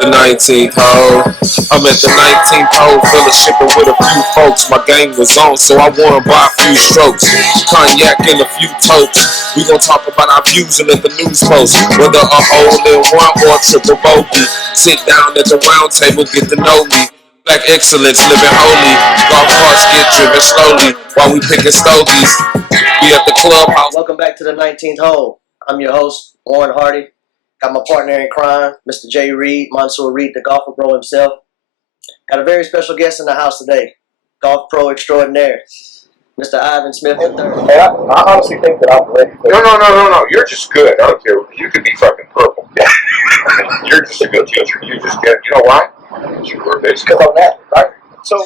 The 19th hole. I'm at the 19th hole, fellowshipping with a few folks. My game was on, so I wanna buy a few strokes. Cognac and a few tokes. We gon' talk about our views and let the news post. Whether a hole in one or a triple bogey. Sit down at the round table, get to know me. Black excellence, living holy. Golf carts get driven slowly while we picking stogies. We at the clubhouse. Welcome back to the 19th hole. I'm your host, Warren Hardy. Got my partner in crime, Mr. J. Reed, Mansour Reed, the golfer pro himself. Got a very special guest in the house today, golf pro extraordinaire, Mr. Ivan Smith III. Hey, I honestly think that I'm ready. No. You're just good. I don't care. You could be fucking purple. You're just a good teacher. You just get. You know why? It's Because I'm that, right? So,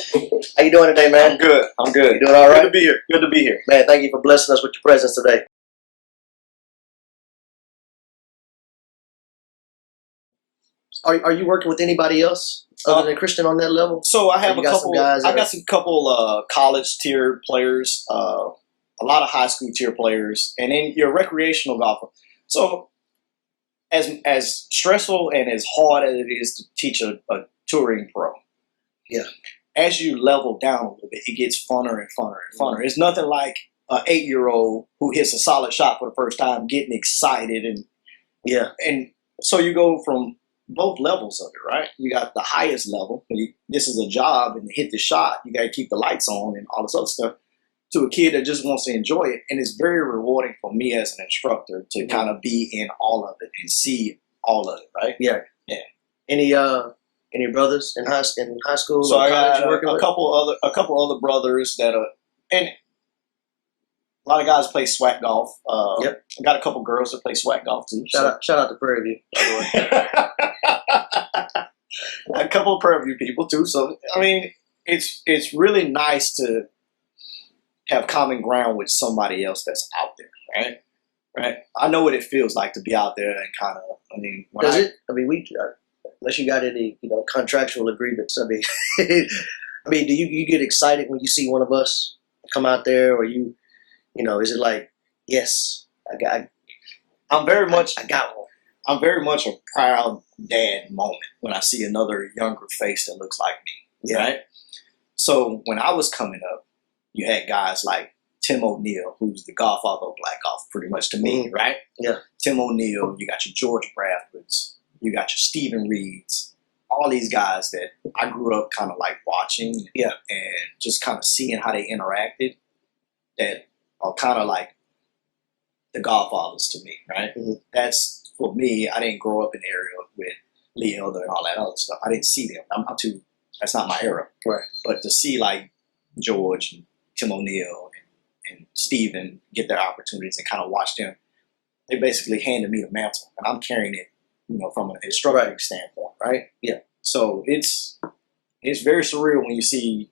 how you doing today, man? I'm good. You doing all right? Good to be here. Good to be here. Man, thank you for blessing us with your presence today. Are you working with anybody else other than Christian on that level? So I have a couple. I got some college tier players, a lot of high school tier players, and then your recreational golfer. So as stressful and as hard as it is to teach a touring pro, yeah, as you level down a little bit, it gets funner and funner and funner. It's nothing like an 8-year-old who hits a solid shot for the first time, getting excited and so you go from both levels of it, right? You got the highest level. This is a job, and to hit the shot, you got to keep the lights on and all this other stuff. To a kid that just wants to enjoy it, and it's very rewarding for me as an instructor to kind of be in all of it and see all of it, right? Yeah. Any brothers in high school? So or I college got working a with? couple other brothers that are, and a lot of guys play SWAC golf. Yep. I got a couple girls that play SWAC golf too. Shout out to Prairie View, by the way. A couple of Prairie View people too. So I mean, it's really nice to have common ground with somebody else that's out there, right? Right. I know what it feels like to be out there and kind of. I mean, Does it? I mean, unless you got any, contractual agreements. I mean, do you get excited when you see one of us come out there, or is it like, yes, I'm very much. I got one. I'm very much a proud dad moment when I see another younger face that looks like me, right? So when I was coming up, you had guys like Tim O'Neill, who's the godfather of black golf, pretty much to me, right? Yeah. Tim O'Neill, you got your George Bradfords, you got your Stephen Reeds, all these guys that I grew up kind of like watching and just kind of seeing how they interacted that are kind of like the godfathers to me, right? Mm-hmm. That's, for me, I didn't grow up in the area with Lee Elder and all that other stuff. I didn't see them. That's not my era. Right. But to see like George and Tim O'Neill and Steven get their opportunities and kind of watch them, they basically handed me the mantle, and I'm carrying it, from an instructing standpoint, right? Yeah. So it's very surreal when you see,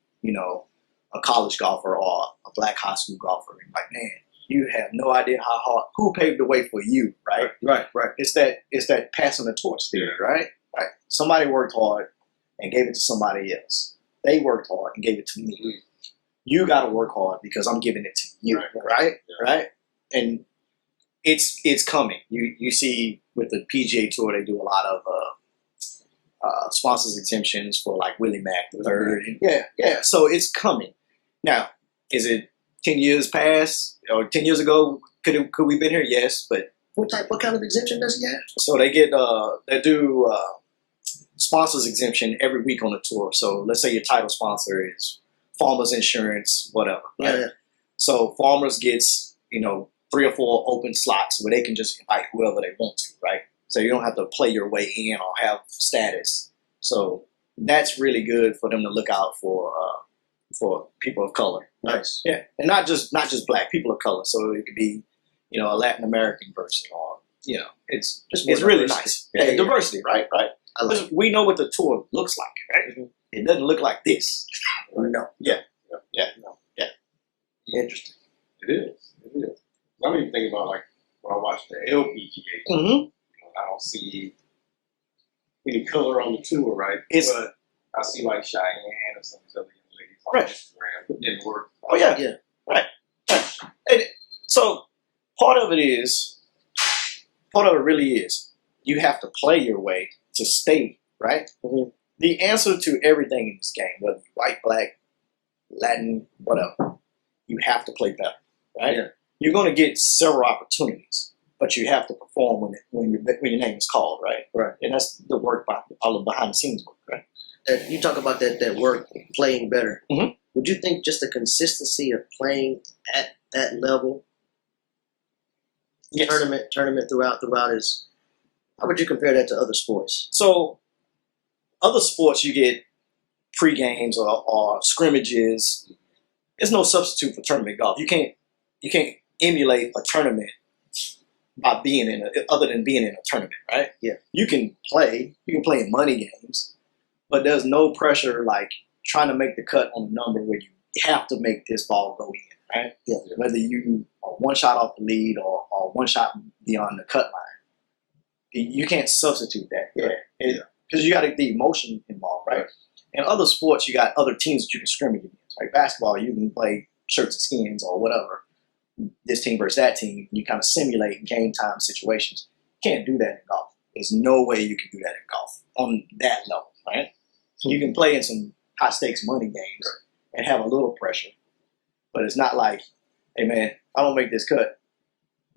a college golfer or a black high school golfer, and like, man, you have no idea how hard, who paved the way for you, right? Right. It's that passing the torch theory, right? Right. Somebody worked hard and gave it to somebody else. They worked hard and gave it to me. Mm-hmm. You got to work hard because I'm giving it to you, right? Yeah. Right? And it's coming. You see with the PGA Tour, they do a lot of sponsors exemptions for like Willie Mack the third. Yeah. So it's coming. Now, is it 10 years past or 10 years ago? Could we been here? Yes, but what kind of exemption does he have? So they do sponsors exemption every week on the tour. So let's say your title sponsor is Farmers Insurance, whatever. Right? Yeah. So Farmers gets 3 or 4 open slots where they can just invite whoever they want to, right? So you don't have to play your way in or have status. So that's really good for them to look out for people of color. Nice. Yeah, and not just black people of color. So it could be, a Latin American person, or it's really nice. Yeah, diversity, right? We know what the tour looks like, right? Mm-hmm. It doesn't look like this. No. Yeah. Interesting. It is. I don't even think about like when I watch the LPGA. Mm-hmm. I don't see any color on the tour, right? But I see like Cheyenne or some of these other young ladies on Instagram. It didn't work. Oh yeah. Right. And so part of it really is, you have to play your way to stay right? Mm-hmm. The answer to everything in this game, whether you're white, black, Latin, whatever, you have to play better, right? Yeah. You're going to get several opportunities, but you have to perform when your name is called, right? Right. And that's the work all the behind the scenes work, right? You talk about that work, playing better. Mhm. Would you think just the consistency of playing at that level, Yes. tournament throughout is, how would you compare that to other sports? So, other sports you get pre-games or scrimmages. There's no substitute for tournament golf. You can't emulate a tournament by being other than being in a tournament, right? Yeah. You can play in money games, but there's no pressure like trying to make the cut on a number where you have to make this ball go in, right? Yeah. Whether you are one shot off the lead or one shot beyond the cut line, you can't substitute that. Yeah. Because you got the emotion involved, right? In other sports, you got other teams that you can scrimmage against. Like basketball, you can play shirts and skins or whatever. This team versus that team. You kind of simulate game time situations. You can't do that in golf. There's no way you can do that in golf on that level, right? You can play in some high stakes money games and have a little pressure, but it's not like, hey man, if I don't make this cut,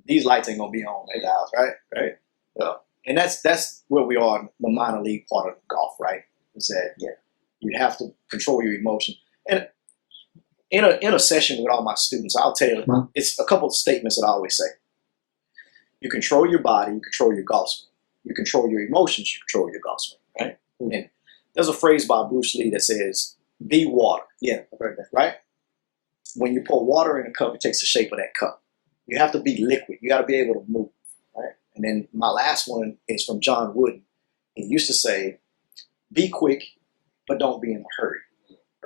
these lights ain't gonna be on at the house, right? Right. And that's where we are in the minor league part of golf, right? Is that you have to control your emotion. And in a session with all my students, I'll tell you, it's a couple of statements that I always say. You control your body, you control your golf swing. You control your emotions, you control your golf swing, right? And there's a phrase by Bruce Lee that says, be water. Yeah, I've heard that. Right? When you pour water in a cup, it takes the shape of that cup. You have to be liquid. You got to be able to move, right? And then my last one is from John Wooden. He used to say, be quick, but don't be in a hurry,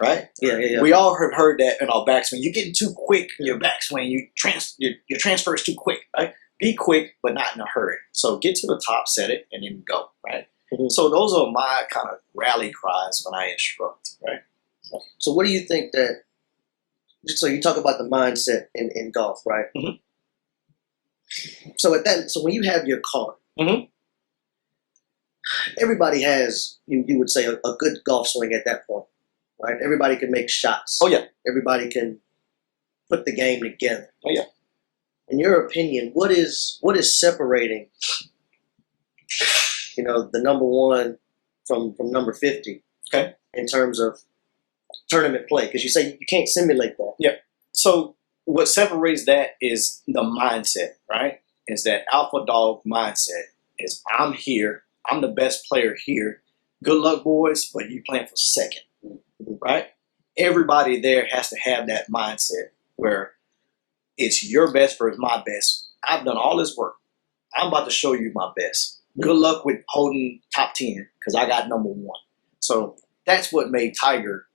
right? Yeah. We all have heard that in our backswing. You're getting too quick in your backswing. Your transfer is too quick, right? Be quick, but not in a hurry. So get to the top, set it, and then go, right? Mm-hmm. So those are my kind of rally cries when I instruct, right? So what do you think that, so you talk about the mindset in golf, right? Mm-hmm. So when you have your card, Mm-hmm. everybody has, you would say, a good golf swing at that point, right? Everybody can make shots. Oh, yeah. Everybody can put the game together. Oh, yeah. In your opinion, what is separating, the number one from number 50? Okay. In terms of tournament play, because you say you can't simulate that. Yeah. So what separates that is the mindset, right? Is that alpha dog mindset. Is I'm here. I'm the best player here. Good luck, boys, but you playing for second, right? Everybody there has to have that mindset where it's your best versus my best. I've done all this work. I'm about to show you my best. Good luck with holding top 10 because I got number one. So that's what made Tiger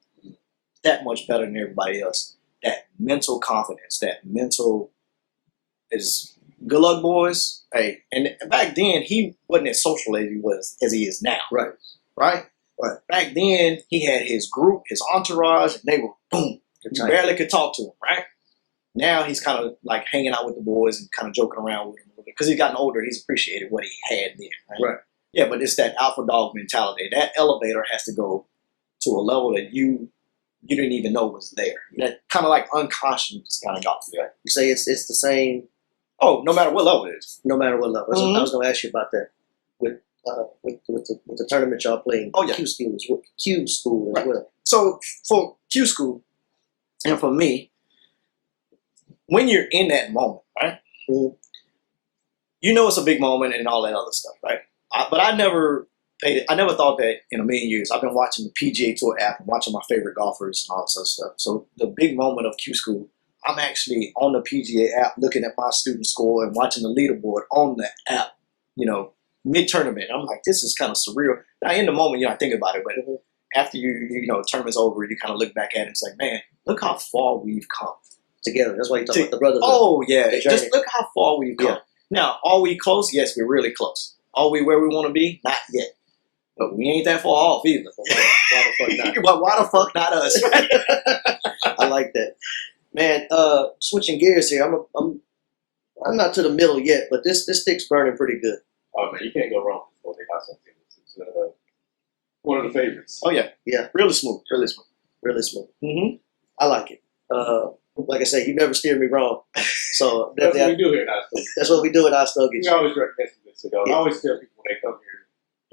that much better than everybody else. That mental confidence, that mental is good luck, boys. Hey, and back then he wasn't as social as he is now. Right. But back then he had his group, his entourage, and they were boom. You barely could talk to him, right? Now he's kind of like hanging out with the boys and kind of joking around with them a little bit because he's gotten older. He's appreciated what he had then, right? Yeah, but it's that alpha dog mentality. That elevator has to go to a level that you didn't even know was there. That kind of like unconscious kind of golf. You say it's the same. Oh, no matter what level it is. No matter what level. Mm-hmm. I was going to ask you about that with the tournament y'all playing. Oh yeah, Q school as well. So for Q school, and for me, when you're in that moment, right? Mm-hmm. You know it's a big moment and all that other stuff, right? But I never thought that in a million years. I've been watching the PGA Tour app and watching my favorite golfers and all this other stuff. So the big moment of Q school, I'm actually on the PGA app looking at my student score and watching the leaderboard on the app, mid-tournament. I'm like, this is kind of surreal. Now, in the moment, you're not thinking about it, but after the tournament's over, you kind of look back at it and it's like, man, look how far we've come. Together. That's why you talk about the brotherhood. Oh, yeah. Just look how far we've come. Yeah. Now, are we close? Yes, we're really close. Are we where we want to be? Not yet. But we ain't that far off either. Why the fuck not? But why the fuck not us? I like that. Man, switching gears here. I'm not to the middle yet, but this stick's burning pretty good. Oh man, you can't go wrong with 40 hot sauce. one of the favorites. Oh yeah, Yeah. really smooth, really smooth. Really smooth. Mm-hmm. I like it. Like I said, you never steered me wrong. So That's what we do here in Istogia. that's what we do at our Stogies. We always recommend this cigar. Yeah. I always tell people when they come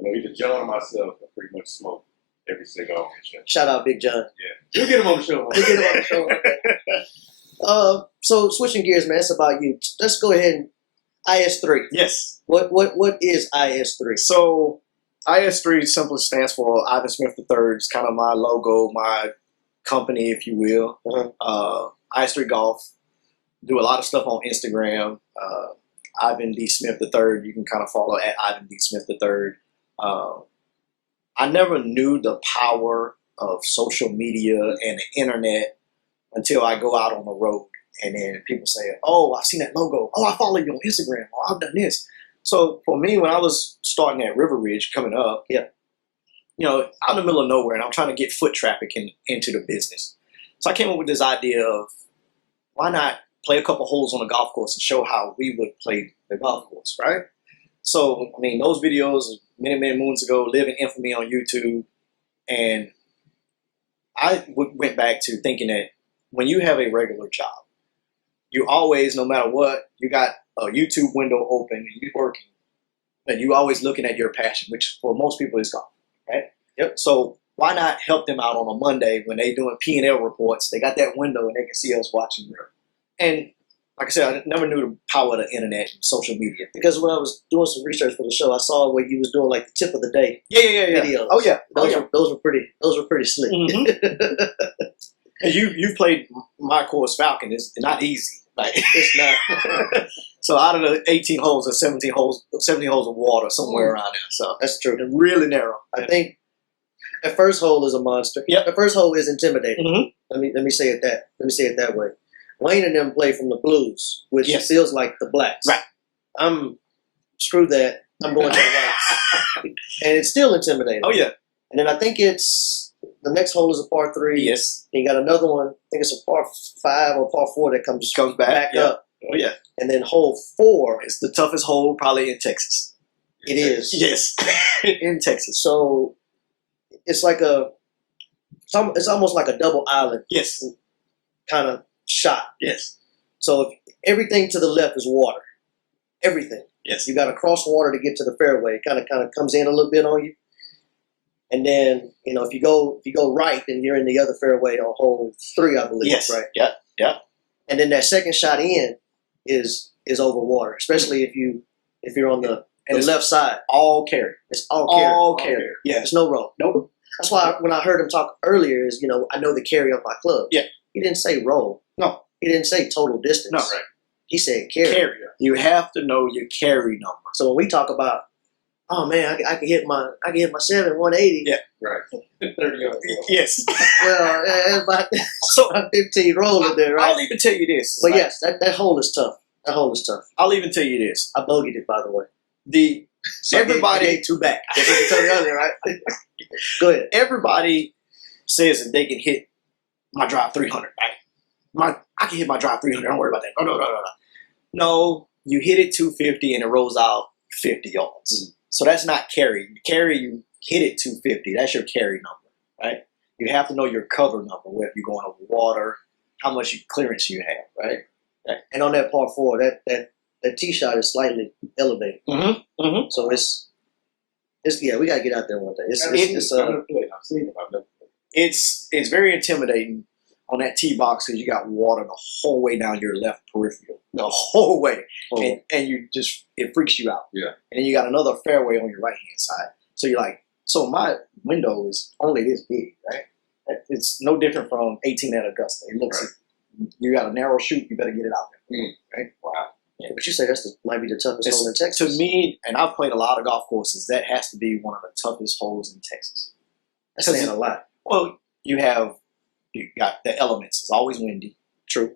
here, either John or myself are pretty much smoke every cigar on the show. Shout out Big John. Yeah. We'll get him on the show. We'll get him on the show. So switching gears, man, it's about you. Let's go ahead and IS3. Yes. What is IS3? So IS3 simply stands for Ivan Smith III. It's kind of my logo, my company, if you will. IS3 Golf. Do a lot of stuff on Instagram. Ivan D. Smith III. You can kind of follow at Ivan D. Smith III. I never knew the power of social media and the internet until I go out on the road. And then people say, oh, I've seen that logo. Oh, I follow you on Instagram. Oh, I've done this. So for me, when I was starting at River Ridge coming up, out in the middle of nowhere, and I'm trying to get foot traffic into the business. So I came up with this idea of why not play a couple holes on the golf course and show how we would play the golf course, right? So, I mean, those videos many, many moons ago live in infamy on YouTube. And I went back to thinking that when you have a regular job, you always, no matter what, you got a YouTube window open and you're working, and you always looking at your passion, which for most people is golf, right? Yep. So why not help them out on a Monday when they doing P&L reports? They got that window and they can see us watching them. And like I said, I never knew the power of the internet and social media. Because when I was doing some research for the show, I saw where you was doing like the tip of the day Yeah. videos. Oh yeah. Those were pretty slick. Mm-hmm. And you've played my course Falcon. It's not easy. Like It's not. so out of the 18 holes, there's 17 holes of water somewhere around there. So That's true. it's really narrow. I think the first hole is a monster. Yep. The first hole is intimidating. Mm-hmm. Let me say it that way. Wayne and them play from the blues, which Yes. feels like the blacks. Right. I'm screw that. I'm going to the whites. And it's still intimidating. Oh yeah. And then I think it's the next hole is a par 3. Yes. And you got another one. I think it's a par 5 or par 4 that comes back. Yeah. up. Oh yeah. And then hole 4, It's the toughest hole probably in Texas. it is. Yes. In Texas. So it's like it's almost like a double island Yes. kind of shot. Yes. So if everything to the left is water. Everything. Yes. You got to cross water to get to the fairway. It kind of comes in a little bit on you. And then, if you go right, then you're in the other fairway on hole 3, I believe. Yes. Right. Yeah. Yeah. And then that second shot in is over water, especially if you're on the it's left side. All carry. It's all carry. carry. Yes. There's no roll. Nope. That's why when I heard him talk earlier is, I know the carry of my club. Yeah. He didn't say roll. No. He didn't say total distance. No. Right. He said carry. Carry. You have to know your carry number. So when we talk about, oh man, I can hit my 7 180. Yeah. Right. 30 yards. Yes. Well, it's about So 15 rolling there, right? I'll even tell you this. But yes, that hole is tough. That hole is tough. I'll even tell you this. I bogeyed it, by the way. So Everybody- I gave 2 back. That's what you told me earlier, right? Go ahead. Everybody says that they can hit my drive 300, right? I can hit my drive 300. Don't worry about that. No. No, you hit it 250 and it rolls out 50 yards. So that's not carry. Carry, you hit it 250. That's your carry number, right? You have to know your cover number, where if you're going over water, how much clearance you have, right? And on that par 4, that tee shot is slightly elevated. Mm-hmm. So it's we gotta get out there one day. I've seen them. I've never played. It's very intimidating on that tee box because you got water the whole way down your left peripheral, the whole way, and you just it freaks you out. Yeah. And then you got another fairway on your right hand side, so you're like, so my window is only this big, right? It's no different from 18 at Augusta. It looks you got a narrow shoot, you better get it out there, right? Wow. Yeah, but you say might be the toughest hole in To Texas. me, and I've played a lot of golf courses, that has to be one of the toughest holes in Texas. That's saying a lot. Well, you got the elements. It's always windy. True.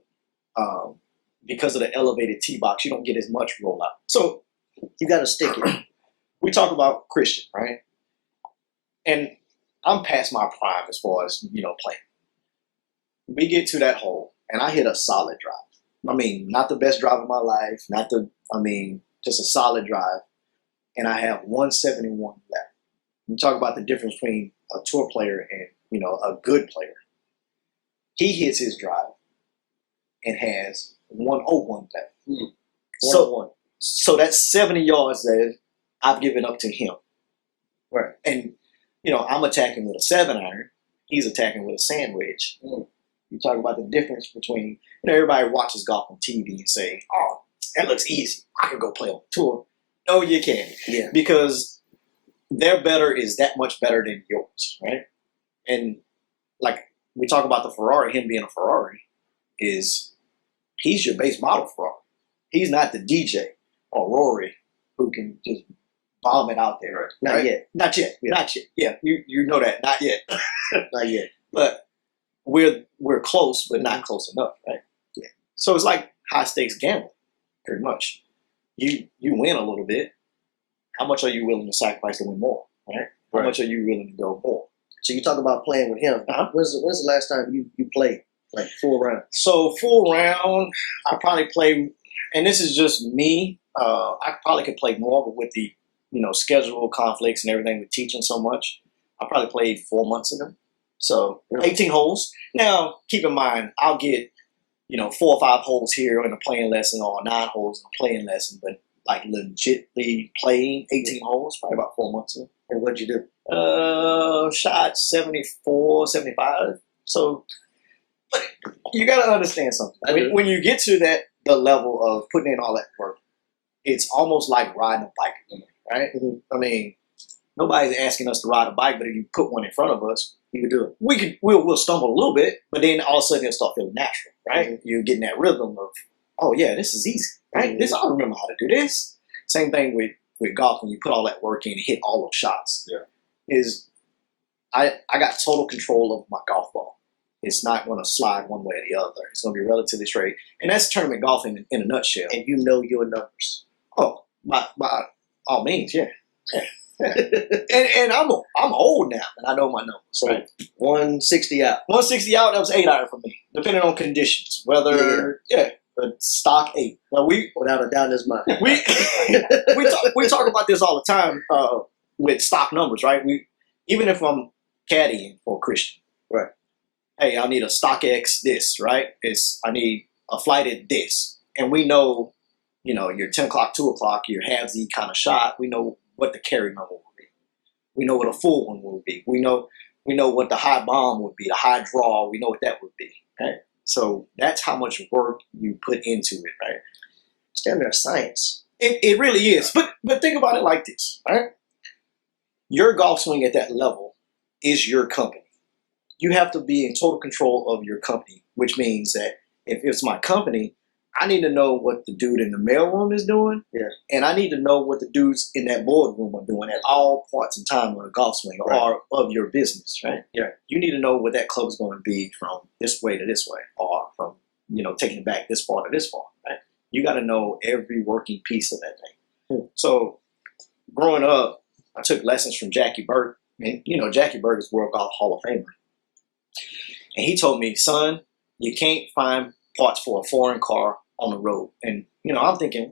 Because of the elevated tee box, you don't get as much rollout. So You gotta stick it. we talk about Christian, right? And I'm past my prime as far as playing. We get to that hole, and I hit a solid drive. I mean, not the best drive of my life, just a solid drive. And I have 171 left. You talk about the difference between a tour player and, you know, a good player. He hits his drive and has 101 left. Mm. So that's 70 yards that I've given up to him. Right. And, you know, I'm attacking with a 7-iron. He's attacking with a sand wedge. Mm. You talk about the difference between, you know, everybody watches golf on TV and say, oh, that looks easy. I could go play on the tour. No, you can't. Yeah. Because their better is that much better than yours, right? And like we talk about the Ferrari, him being a Ferrari, is he's your base model Ferrari. He's not the DJ or Rory who can just bomb it out there. Not yet. Not yet. Yeah. Not yet. Yeah, you know that. Not yet. Not yet. But we're close, but not close enough, right? Yeah. So it's like high stakes gambling, pretty much. You win a little bit. How much are you willing to sacrifice to win more? Right? How much are you willing to go more? So you talk about playing with him. Uh-huh. When's the last time you played like full round? So full round, I probably play, and this is just me. I probably could play more, but with the schedule conflicts and everything with teaching so much, I probably played 4 months ago. So 18 holes. Now keep in mind, I'll get 4 or 5 holes here in a playing lesson or 9 holes in a playing lesson, but like legitly playing 18 holes probably about 4 months ago. And what'd you do? Shot 74, 75. So, but you got to understand something. When you get to the level of putting in all that work, it's almost like riding a bike, right? Mm-hmm. I mean, nobody's asking us to ride a bike, but if you put one in front of us, You can do it. We'll stumble a little bit, but then all of a sudden it'll start feeling natural, right? Mm-hmm. You're getting that rhythm of, oh yeah, this is easy, right? Mm-hmm. This I remember how to do this. Same thing with golf when you put all that work in and hit all those shots. Yeah. Is I got total control of my golf ball. It's not going to slide one way or the other. It's going to be relatively straight, and that's tournament golf in a nutshell. And you know your numbers. Oh, by all means, yeah. and I'm old now, and I know my numbers. So Right. 160 out. 160 out, that was 8-iron for me, depending on conditions. Whether but stock 8. Now Without a doubt in his mind. we talk about this all the time with stock numbers, right? Even if I'm caddying for Christian, Right. Hey, I need a stock X this, right? I need a flight at this, and we know, your 10 o'clock, 2 o'clock, your halvesy kind of shot. We know what the carry number will be. We know what a full one will be. We know what the high bomb would be, the high draw. We know what that would be, right? So that's how much work you put into it, right? It's damn near science. It really is. But think about it like this, right? Your golf swing at that level is your company. You have to be in total control of your company, which means that if it's my company, I need to know what the dude in the mailroom is doing. Yeah. And I need to know what the dudes in that boardroom are doing at all parts in time on a golf swing or of your business, right? Yeah. You need to know what that club's going to be from this way to this way, or from, taking it back this far to this far, right? You got to know every working piece of that thing. So growing up, I took lessons from Jackie Burke. And, Jackie Burke is World Golf Hall of Famer. And he told me, son, you can't find parts for a foreign car on the road. And, I'm thinking,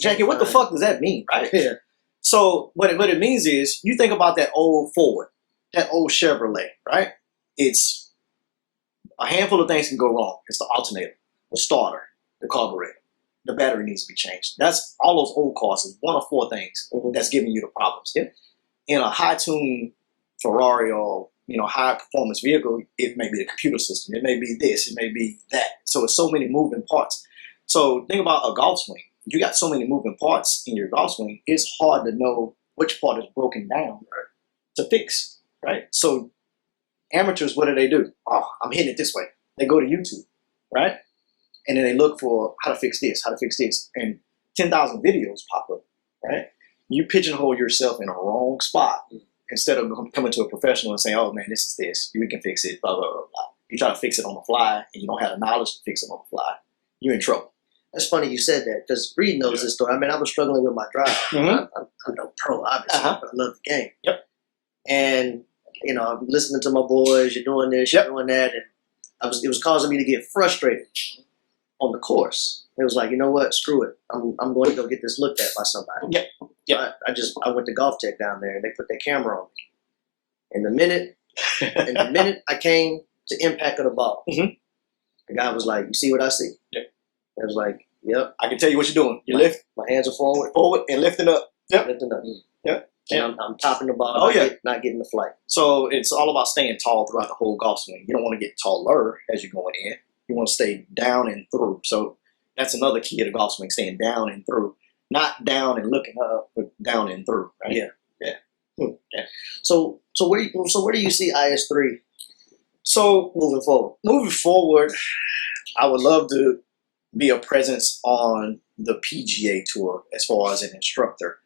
Jackie, what the fuck does that mean, right? Yeah. So what it means is, you think about that old Ford, that old Chevrolet, right? It's a handful of things can go wrong. It's the alternator, the starter, the carburetor. The battery needs to be changed. That's all those old cars is 1 of 4 things that's giving you the problems. Yeah? In a high-tuned Ferrari or high-performance vehicle, it may be the computer system. It may be this. It may be that. So it's so many moving parts. So think about a golf swing. If you got so many moving parts in your golf swing, it's hard to know which part is broken down to fix, right? So amateurs, what do? Oh, I'm hitting it this way. They go to YouTube, right? And then they look for how to fix this, and 10,000 videos pop up, right? You pigeonhole yourself in a wrong spot instead of coming to a professional and saying, oh man, this is this. We can fix it, blah, blah, blah, blah. You try to fix it on the fly and you don't have the knowledge to fix it on the fly. You're in trouble. That's funny you said that because Reed knows this story. I mean, I was struggling with my drive. Mhm. I'm no pro, obviously, but I love the game. Yep. And, I'm listening to my boys, you're doing this, you're doing that. And it was causing me to get frustrated. on the course. It was like, you know what? Screw it. I'm going to go get this looked at by somebody. Yeah. Yeah. I went to Golf Tech down there, and they put their camera on me. And the minute I came to impact of the ball, Mhm. the guy was like, "You see what I see?" Yeah. I was like, "Yep." I can tell you what you're doing. You lift My hands are forward, and lifting up. Yep. lifting up. Yep. And I'm topping the ball. Oh, yeah. Not getting the flight. So it's all about staying tall throughout the whole golf swing. You don't want to get taller as you're going in. You want to stay down and through. So that's another key of the golf swing, staying down and through. Not down and looking up, but down and through. Right? Yeah. Yeah. Yeah. So where do you see IS3 So moving forward? moving forward, I would love to be a presence on the PGA Tour as far as an instructor.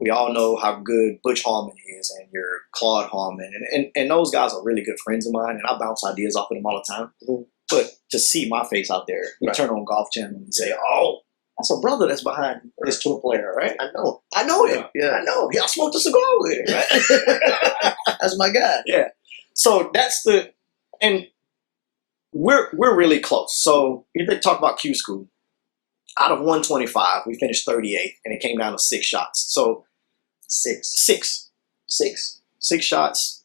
We all know how good Butch Harmon is and your Claude Harmon. And those guys are really good friends of mine, and I bounce ideas off of them all the time. Mhm. But to see my face out there, you Right. turn on Golf Channel and say, oh, that's a brother that's behind this tour player, right? I know. I know him. Yeah. I know. Yeah, I smoked a cigar with him, right? That's my guy. Yeah. So that's and we're really close. So if they talk about Q School, out of 125, we finished 38th, and it came down to 6 shots. So six shots.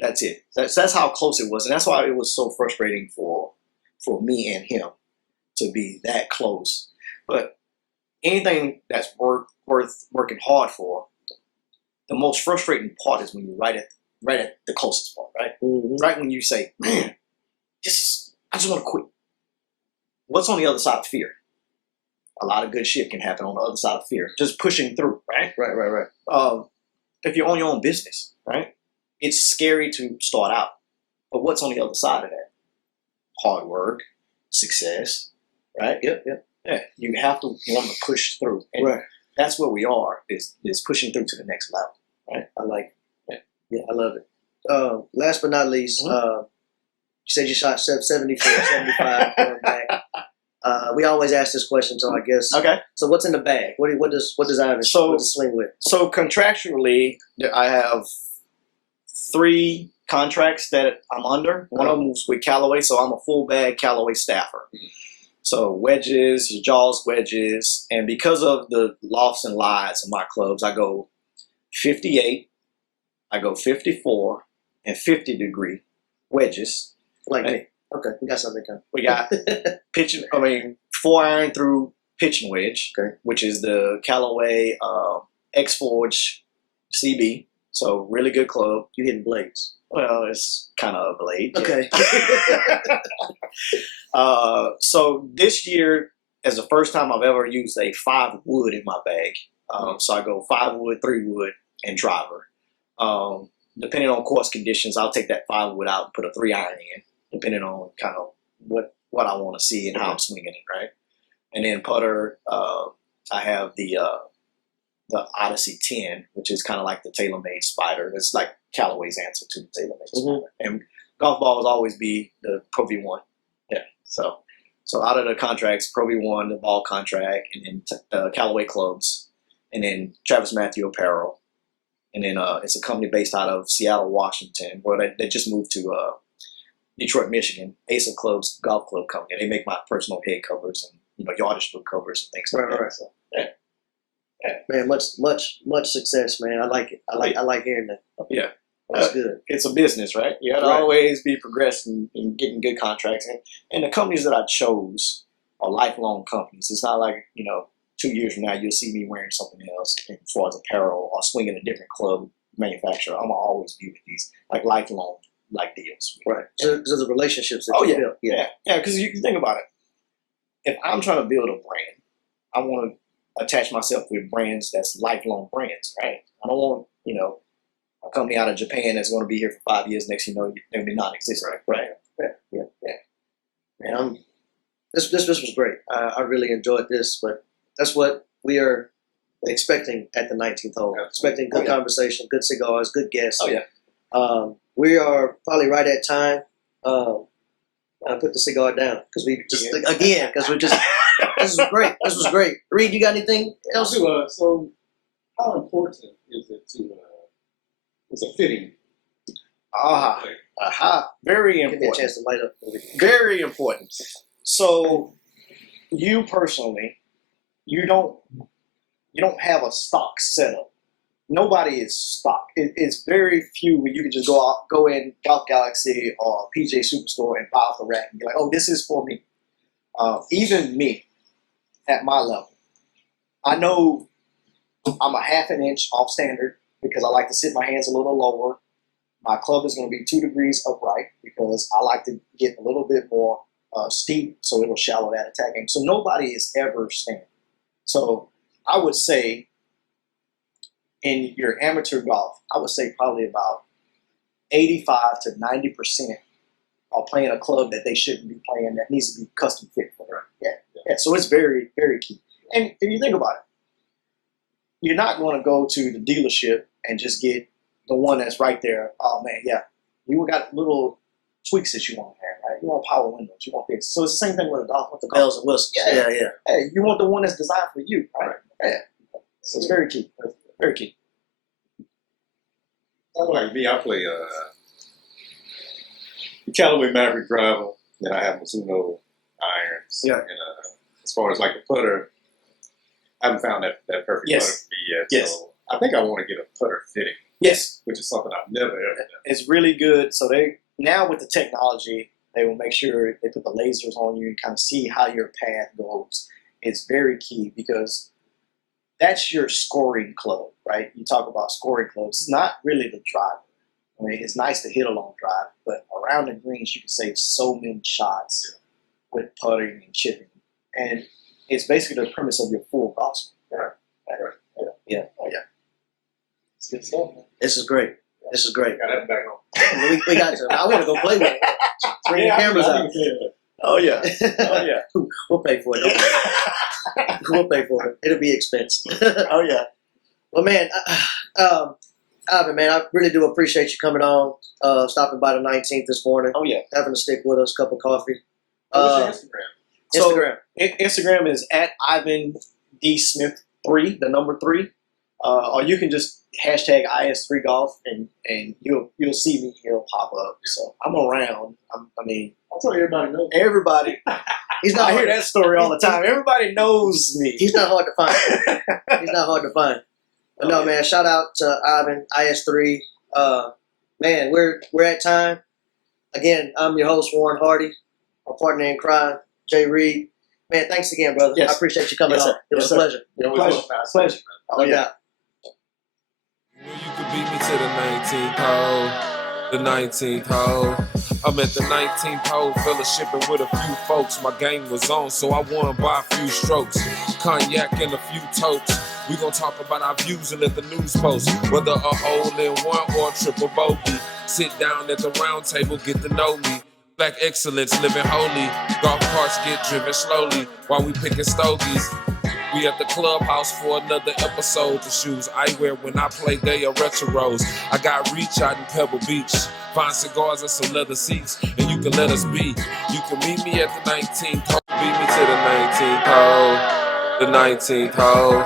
That's it. That's how close it was, and that's why it was so frustrating for me and him to be that close. But anything that's worth working hard for, the most frustrating part is when you're right at the closest part, right? Mhm. Right when you say, man, I just want to quit. What's on the other side of fear? A lot of good shit can happen on the other side of fear. Just pushing through, right? Right. If you're on your own business, right? It's scary to start out. But what's on the other side of that? Hard work, success, right? Yep. Yeah. You have to want to push through. And Right. that's where we are, is pushing through to the next level, right? I like it. Yeah. Yeah, I love it. Last but not least, Mhm. you said you shot 74, 75 going back. We always ask this question, so I guess. Okay. So what's in the bag? What does Ivan swing with? So contractually, I have 3 contracts that I'm under. One of them was with Callaway, so I'm a full bag Callaway staffer. So wedges, your jaws wedges, and because of the lofts and lies of my clubs, I go 58, I go 54, and 50-degree wedges. Like Hey. me. Okay, we got something coming. We got pitching. 4-iron through pitching wedge, Okay. which is the Callaway X Forge CB. So really good club. You hitting blades. Well, it's kind of a blade. yeah. Okay. So this year, as the first time I've ever used a 5 wood in my bag. So I go 5 wood, 3 wood, and driver. Depending on course conditions, I'll take that 5 wood out and put a 3-iron in, depending on kind of what I want to see and how I'm swinging it, right? And then putter, I have the Odyssey 10, which is kind of like the TaylorMade Spider. It's like Callaway's answer to the TaylorMade Spider. And golf balls always be the Pro V1. Yeah. So out of the contracts, Pro V1, the ball contract, and then Callaway clubs, and then Travis Matthew apparel, and then it's a company based out of Seattle, Washington, where they just moved to Detroit, Michigan. Ace of Clubs Golf Club Company. They make my personal head covers and yardage book covers and things like that. Right. So, yeah. Man, much success, man. I like it. I like hearing that. Yeah. That's good. It's a business, right? You got to Right. always be progressing and getting good contracts. And the companies that I chose are lifelong companies. It's not like, 2 years from now you'll see me wearing something else as far as apparel or swinging a different club manufacturer. I'm going to always be with these like lifelong deals. Right. So the relationships that Oh, you yeah. build. Yeah, because you can think about it. If I'm trying to build a brand, I want to attach myself with brands that's lifelong brands, right? I don't want, a company out of Japan that's going to be here for 5 years. Next, they'll be non-existent. Right. Yeah. Man, this was great. I really enjoyed this, but that's what we are expecting at the 19th hole. Expecting good conversation, good cigars, good guests. Oh, yeah. We are probably right at time. I put the cigar down because we just this was great. This was great. Reed, you got anything else? So, how important is it to? It's a fitting. Very Give me a important. chance to light up. Very important. So you personally, you don't have a stock setup. Nobody is stock. It's very few where you can just go in Golf Galaxy or PJ Superstore and buy off the rack and be like, oh, this is for me. Even me, at my level, I know I'm a half an inch off standard because I like to sit my hands a little lower. My club is going to be 2 degrees upright because I like to get a little bit more steep, so it'll shallow that attack game. So nobody is ever standard. So I would say in your amateur golf, I would say probably about 85 to 90% are playing a club that they shouldn't be playing that needs to be custom fit for them. Yeah. So it's very, very key. And if you think about it, you're not going to go to the dealership and just get the one that's right there. Oh man, yeah, you got little tweaks that you want to have, right? You want power windows, you want this. So it's the same thing with a golf, with the Bells and whistles. Yeah. Hey, you want the one that's designed for you, right? Yeah. So it's very key. Very key. Like me, I play the Callaway Maverick driver, then I have Mizuno irons. Yeah. And as far as like the putter, I haven't found that perfect putter for me yet. Yes. So I think I want to get a putter fitting. Yes. Which is something I've never ever done. It's really good. So they now with the technology, they will make sure they put the lasers on you and kind of see how your path goes. It's very key because that's your scoring club, right? You talk about scoring clubs. It's not really the driver. I mean, it's nice to hit a long drive, but around the greens, you can save so many shots with putting and chipping. And it's basically the premise of your full golf swing. Right. Yeah. Oh, yeah. It's good stuff, man. This is great. This is great. Got that back home. We got to. I want to go play with it. Bring the cameras out. Oh, yeah. Oh, yeah. We'll pay for it. We'll pay for it. It'll be expense. Oh, yeah. Well, man, Ivan, man, I really do appreciate you coming on, stopping by the 19th this morning, Oh, yeah. having to stick with us, cup of coffee. What's your Instagram? Instagram. Instagram is at Ivan D. Smith 3, the number 3. Or you can just hashtag IS3 golf and you'll see me. It'll pop up. So I'm around. I mean, I'll tell everybody knows. Everybody. He's not I hear hard, that story all the time. Everybody knows me. he's not hard to find. He's not hard to find. But no, man, shout out to Ivan, IS3. Man, we're at time. Again, I'm your host, Warren Hardy. My partner in crime, Jay Reed. Man, thanks again, brother. Yes. I appreciate you coming Yes, on. sir. It was Yes, a sir. pleasure. Pleasure. No doubt. You could beat me to the 19th hole. The 19th hole. I'm at the 19th hole, fellowshipping with a few folks. My game was on, so I won by a few strokes. Cognac and a few totes. We gon' talk about our views and let the news post. Whether a hole in one or a triple bogey. Sit down at the round table, get to know me. Black excellence, living holy. Golf carts get driven slowly while we picking stogies. We at the clubhouse for another episode. The shoes I wear when I play, they are retros. I got reach out in Pebble Beach. Fine cigars and some leather seats, and you can let us be. You can meet me at the 19th hole. Beat me to the 19th hole. The 19th hole.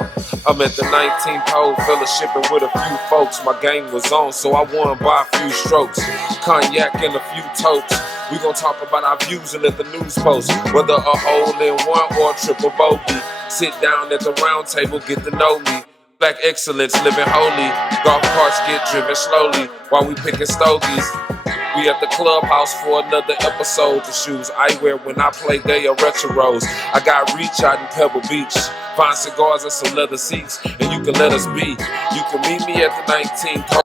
I'm at the 19th hole, fellowshipping with a few folks. My game was on, so I won by a few strokes. Cognac and a few totes. We gon' talk about our views and let the news post. Whether a hole in one or a triple bogey. Sit down at the round table, get to know me. Black excellence, living holy. Golf carts get driven slowly while we picking stogies. We at the clubhouse for another episode. The shoes I wear when I play, they are retros. I got reach out in Pebble Beach. Fine cigars and some leather seats, and you can let us be. You can meet me at the 19th hole.